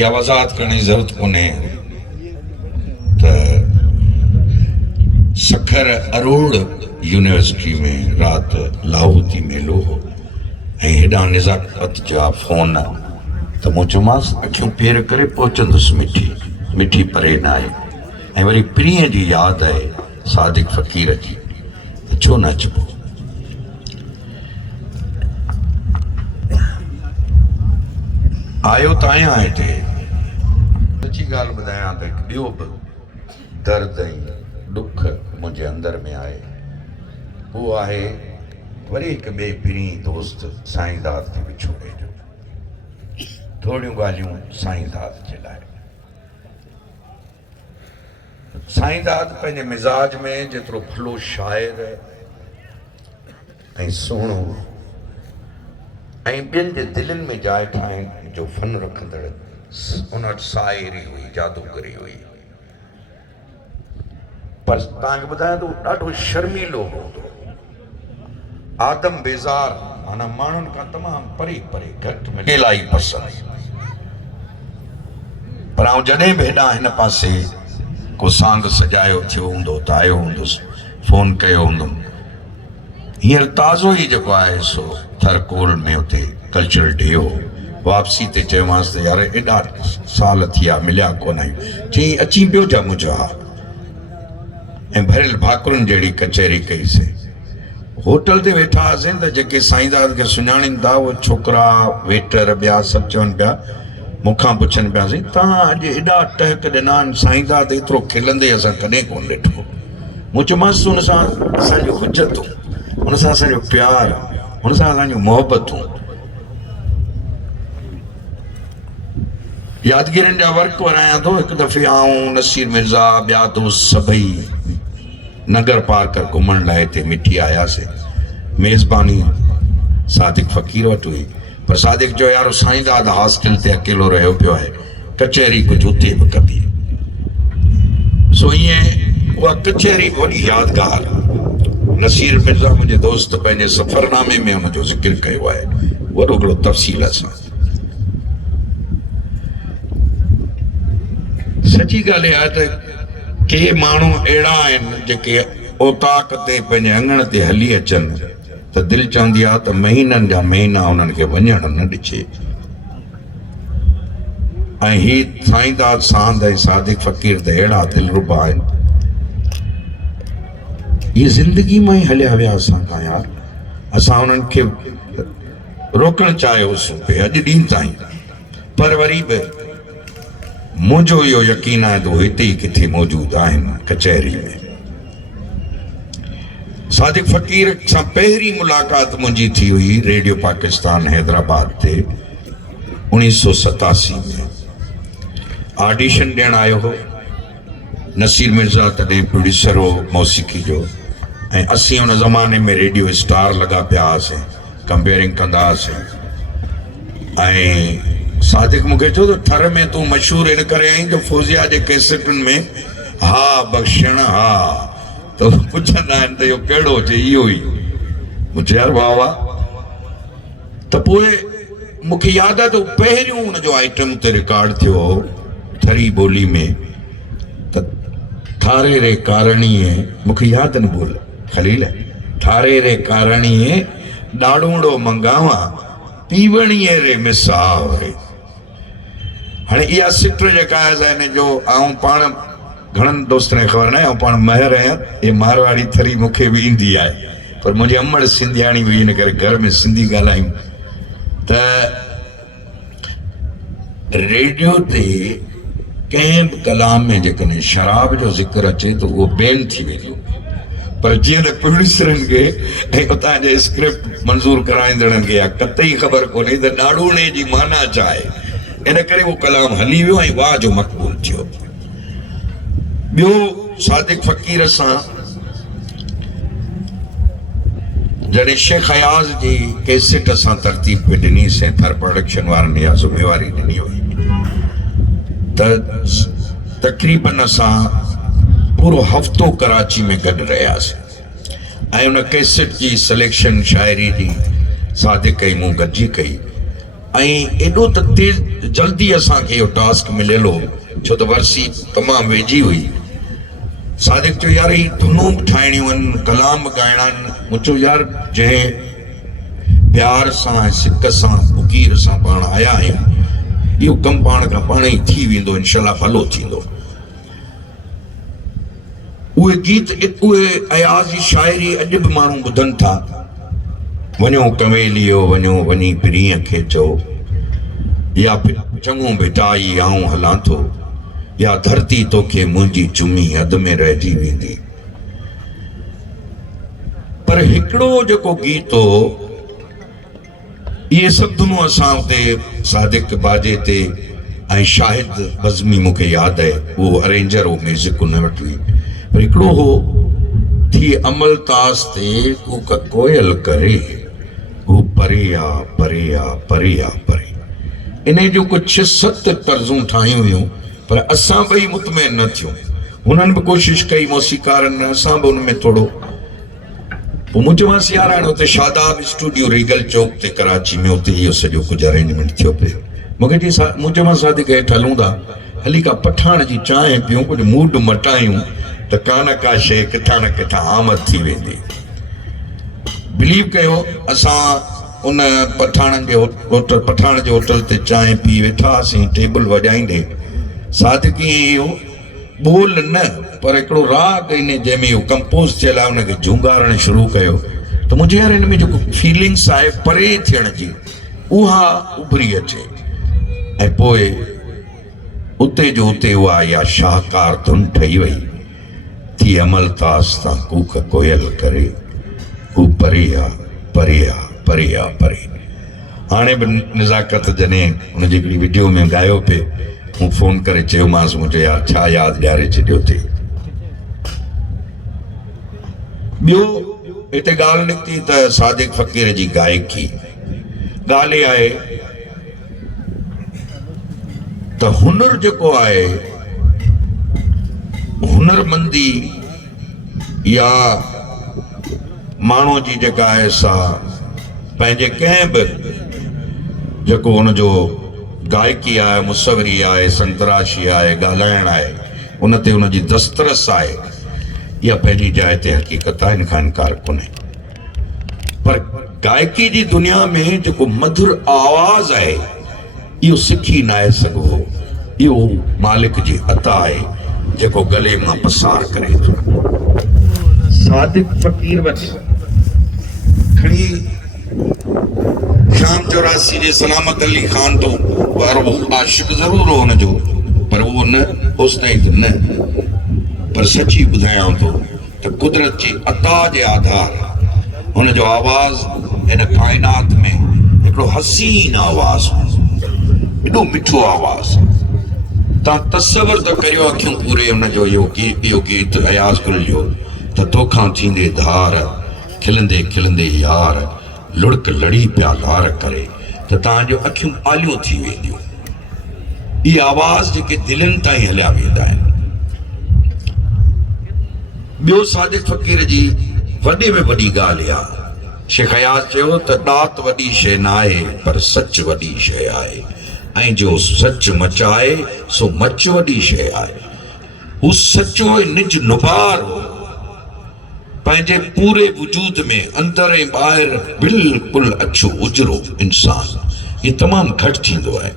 या वज़ाहत करने की ज़रूरत कोन्हे त सखर अरोड़ यूनिवर्सिटी में रात लाहौती मेलो हो ऐं हेॾां निज़ाकत जा फ़ोन त मूं चयोमांसि अखियूं फेर करे पहुचंदुसि मिठी परे न आहे ऐं वरी पीढ़ीअ जी यादि आहे सादिक फ़क़ीर जी छो न अचिबो। आयो त आहियां हिते सची ॻाल्हि ॿुधायां त ॿियो बि दर्द ऐं ॾुख मुंहिंजे अंदर में आहे उहो आहे वरी हिकु ॿिए पीढ़ी दोस्त साईं दाद खे विछोड़े जो थोड़ियूं ॻाल्हियूं साईं दाद जे लाइ। साईं दाद पंहिंजे मिज़ाज में जेतिरो भलो शाइर ऐं सुहिणो ऐं ॿियनि जे दिलनि में जाइ ठाहिण जो फन रखंदड़ उन वटि साइरी हुई जादूगरी हुई पर तव्हांखे ॿुधायां त ॾाढो शर्मीलो हूंदो आदम बेज़ार माना माण्हुनि खां तमामु परे परे घटि में इलाही पसंदि पर आउं जॾहिं बि हेॾां हिन पासे को सांग सजायो थियो हूंदो त आयो हूंदुसि फ़ोन कयो हूंदुमि। हींअर ताज़ो ई जेको आहे सो थरकोल में उते कल्चरल डे हो वापसी ते चयोमांसि त यार एॾा साल थी विया मिलिया कोन आहियूं चई अची पियो जा मुंहिंजो हा ऐं भरियल भाकुरनि जहिड़ी कचहरी कईसीं। होटल ते वेठा हुआसीं त जेके साईं दाद खे सुञाणीनि था उहे छोकिरा वेटर ॿिया सभु चवनि पिया मूंखां पुछनि पियासीं तव्हां अॼु एॾा टहक ॾिना आहिनि साईं दाद एतिरो खिलंदे असां कॾहिं कोन ॾिठो। मूं चयोमांसि हुन सां असांजो हुजतूं हुन सां असांजो प्यारु हुन सां असांजूं मोहबतूं यादगिरियुनि जा वर्क वरायां थो। हिकु दफ़े आऊं नसीर मिर्ज़ा ॿिया दोस्त सभई नगर पार्क घुमण लाइ हिते मिठी आयासीं मेज़बानी सादिक फ़क़ीर वटि हुई पर सादिक जो यारो साईं दाद हॉस्टल ते अकेलो रहियो पियो आहे कचहरी कुझु उते बि कबी सो ईअं उहा कचहरी वॾी यादगार। नसीर मिर्ज़ा मुंहिंजे दोस्त पंहिंजे सफ़रनामे में हुनजो ज़िक्र कयो आहे वॾो हिकिड़ो तफ़सील सां। सची ॻाल्हि आहे त के माण्हू अहिड़ा आहिनि जेके ओताक ते पंहिंजे अङण ते हली अचनि त दिलि चवंदी आहे त महीननि जा महीना उन्हनि खे वञण न ॾिजे ऐं ही साईं दाद सांद ऐं सादिक फ़क़ीर त अहिड़ा दिलरुबा आहिनि ये ज़िंदगी में ही हलिया विया असां खां यार असां उन्हनि खे रोकणु चाहियोसीं पिए अॼु ॾींहं ताईं पर वरी बि मुंहिंजो इहो यकीन आहे त उहे हिते ई किथे मौजूदु आहिनि कचहरी में। सादिक फ़क़ीर सां पहिरीं मुलाक़ात मुंहिंजी थी हुई रेडियो पाकिस्तान हैदराबाद ते 1987 में ऑडिशन ॾियणु आयो हो। नसीर मिर्ज़ा तॾहिं प्रोड्यूसर हो मौसीक़ी जो ऐं असीं हुन ज़माने में रेडियो स्टार लॻा पिया हुआसीं कंपेयरिंग कंदा हुआसीं ऐं सादिक मूंखे चयो त थर में तूं मशहूरु इन करे आहीं जो फौजिया जे कैसेटुनि में हा बख़्शण हा त पुछंदा आहिनि त इहो कहिड़ो चए इहो ई मूं चयो यार वाह वाह त पोइ मूंखे यादि आहे त पहिरियों हुनजो आइटम ते रिकॉर्ड थियो हो थरी ॿोली में त थारे रे कारणीअ मूंखे यादि न बोल खलील थारे रे कारणीअ ॾाढ़ूड़ो मंगावा पीवणीअ रे मिसावरे। हाणे इहा सिट जेका आहे हिन जो ऐं पाण घणनि दोस्तनि खे ख़बर न आहे ऐं पाण महिर आहियां इहे मारवाड़ी थरी मूंखे बि ईंदी आहे पर मुंहिंजी अमड़ सिंधियाणी हुई हिन करे घर में सिंधी ॻाल्हायूं त रेडियो ते कंहिं बि कलाम में जेकॾहिं शराब जो ज़िक्र अचे त उहो बैन थी वेंदो पर जीअं त प्रोड्यूसरनि खे ऐं उतां जे स्क्रिप्ट मंज़ूर कराईंदड़नि खे इहा कतई ख़बर कोन्हे त ॾाढ़ूणे जी माना छा आहे इन करे उहो कलाम हली वियो ऐं वाह जो मक़बूल थियो। ॿियो सादिक फ़क़ीर सां जॾहिं शेख अयाज़ जी कैसेट असां तरतीब पे ॾिनीसीं थर प्रोडक्शन वारनि इहा ज़िम्मेवारी ॾिनी हुई त तक़रीबन असां पूरो हफ़्तो कराची में गॾु रहियासीं ऐं उन कैसेट जी सिलेक्शन शाइरी जी सादिक कई मूं गॾिजी कई ऐं एॾो त तेज़ जल्दी असांखे इहो टास्क मिलियल हो छो त वरसी तमामु वेझी हुई। सादिक चयो यार ही धुनूं बि ठाहिणियूं आहिनि, कलाम बि ॻाइणा आहिनि। मूं चयो यार जंहिं प्यार सां ऐं सिक सां फ़क़ीर सां पाण आया आहियूं इहो कमु पाण खां पाण ई थी वेंदो, इनशाला भलो थींदो। उहे गीत उहे अयाज़ जी शाइरी अॼु बि माण्हू ॿुधनि था। वञो कवेलियो वञो वञी पीरीअ खे चओ, या चङो बेटाई आऊं हलां थो, या धरती तोखे मुंहिंजी चुमी अध में रहिजी वेंदी। पर हिकिड़ो जेको गीत हो इहे सभु धुनूं असां उते सादिक बाजे ते ऐं शाहिद बज़मी मूंखे यादि आहे, उहो अरेंजर हो, म्यूज़िक उन वटि हुई। पर हिकिड़ो हो थी अमल तास ते कूक कोयल करे, हू परे आ परे आ परे आ परे। इन जो कुझु 7 तर्ज़ूं ठाहियूं हुयूं पर असां ॿई मुतमइन न थियूं। हुननि बि कोशिशि कई मौसीकारनि, असां बि हुन में थोरो। पोइ मूं चयोमांसि यार हाणे हुते शादाब स्टूडियो रीगल चौक ते कराची में उते इहो सॼो कुझु अरेंजमेंट थियो पियो। मूंखे चई मूं चयोमांसि सादिक हेठि हलूं था, हली का पठाण जी चांहि पियूं, कुझु मूड मटायूं त का न का शइ किथां न किथां आमद थी वेंदी। बिलीव कयो असां उन पठाण जे होटल ते चांहि पी वेठा हुआसीं, टेबल वॼाईंदे सादिक ईअं इहो बोल न पर हिकिड़ो राग इन जंहिंमें इहो कंपोज़ थियल आहे उनखे झूंगारण शुरू कयो त मुंहिंजे यार हिन में जेको फीलिंग्स आहे परे थियण जी उहा उभरी अचे। ऐं पोइ उते जो उते उहा इहा शाहकार धुन ठही वई, थी अमल तास तां कूक कोयल करे, हू परे आ परे आ परे आ परे। हाणे बि निज़ाकत जॾहिं हुनजी हिकिड़ी वीडियो में ॻायो पिए, मूं फ़ोन करे चयोमांसि मुंहिंजो यार छा यादि ॾियारे छॾियो थी। ॿियो हिते ॻाल्हि निकिती त सादिक फ़क़ीर जी गायकी। ॻाल्हि इहा आहे त हुनुर जेको आहे, हुनरमंदी या माण्हू जी जेका आहे सा पंहिंजे कंहिं बि जेको हुनजो गायकी आहे, मुसवरी आहे, संतराशी आहे, ॻाल्हाइण आहे, उन ते हुनजी दस्तरस आहे, इहा पंहिंजी जाइ ते हक़ीक़त आहे, हिन खां इनकार कोन्हे। पर गायकी जी दुनिया में जेको मधुर आवाज़ आहे इहो सिखी न आहे सघो, इहो मालिक जी अता आहे जेको गले मां पसार करे थो। सादिक फ़क़ीर वटि खणी शाम 84 जे सलामत अली ख़ान तो वारो आशिक़ ज़रूर हो हुनजो, पर उहो न हुस्न न। पर सची ॿुधायांव थो त कुदरत जी अता जे आधार हुनजो आवाज़ हिन काइनात में हिकिड़ो हसीन आवाज़, एॾो मिठो आवाज़। तव्हां तसवर त करियो अखियूं पूरे हुनजो इहो गीत अयाज़ गुल जो त तोखां थींदे धार, खिलंदे खिलंदे यार, लुड़क लड़ी पिया लार करे, त तव्हांजो अखियूं आलियूं थी वेंदियूं। इहा आवाज़ जेके दिलनि ताईं हलिया वेंदा आहिनि। ॿियो सादिक फ़क़ीर जी वॾे में वॾी ॻाल्हि इहा, शेख अयाज़ चयो त ॾात वॾी शइ न आहे पर सच वॾी शइ आहे, ऐं जो सच मचाए सो मच वॾी शइ आहे। हू सचो निज नुबार हो, पंहिंजे पूरे वजूद में अंदर ऐं ॿाहिरि बिल्कुलु अछो उजरो इंसान, इहो तमामु घटि थींदो आहे।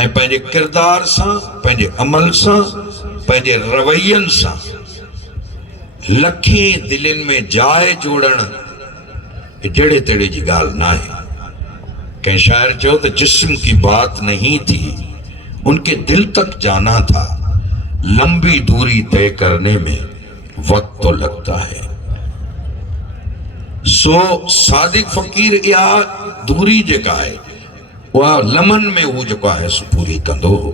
ऐं पंहिंजे किरदार सां, पंहिंजे अमल सां, पंहिंजे रवैयनि सां लखें दिलनि में जाइ जोड़ण जड़े तेड़े जी ॻाल्हि न आहे। कंहिं शाइर चयो त जिस्म की बात नहीं थी, उनके दिल तक जाना था, लंबी दूरी तय करने में वक्त तो लगता है। सो सादिक फ़क़ीर इहा दूरी जेका आहे उहा लमन में हू जेको आहे सो पूरी कंदो हो।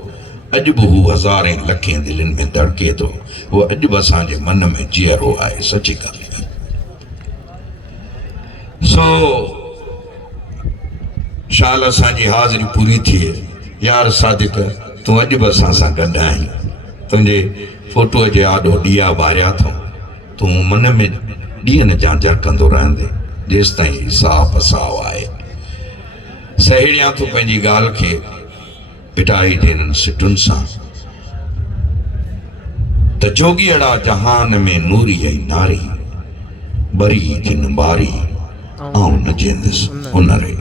अॼु बि हू हज़ारें लखें दिलनि में धड़के थो, उहो अॼु बि असांजे मन में जीअरो आहे, सची ॻाल्हि आहे। सो शाल असांजी हाज़िरी पूरी थिए। यार सादिक तूं अॼु बि असां सां गॾु आहीं, तुंहिंजे फोटूअ जे आॾो ॾीआ ॿारिया अथऊं, तूं मन में ॾींहं न जांचर कंदो रहंदे जेसि ताईं साफ़ साव आहे। सहेड़ियां तूं पंहिंजी ॻाल्हि खे पिटाई ॾियनि सिटुनि सां त जोगीअड़ा जहान में नूरी ऐं नारी बरी जिन बारी आऊं न जेंदुसि हुन रे।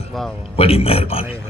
वॾी महिरबानी।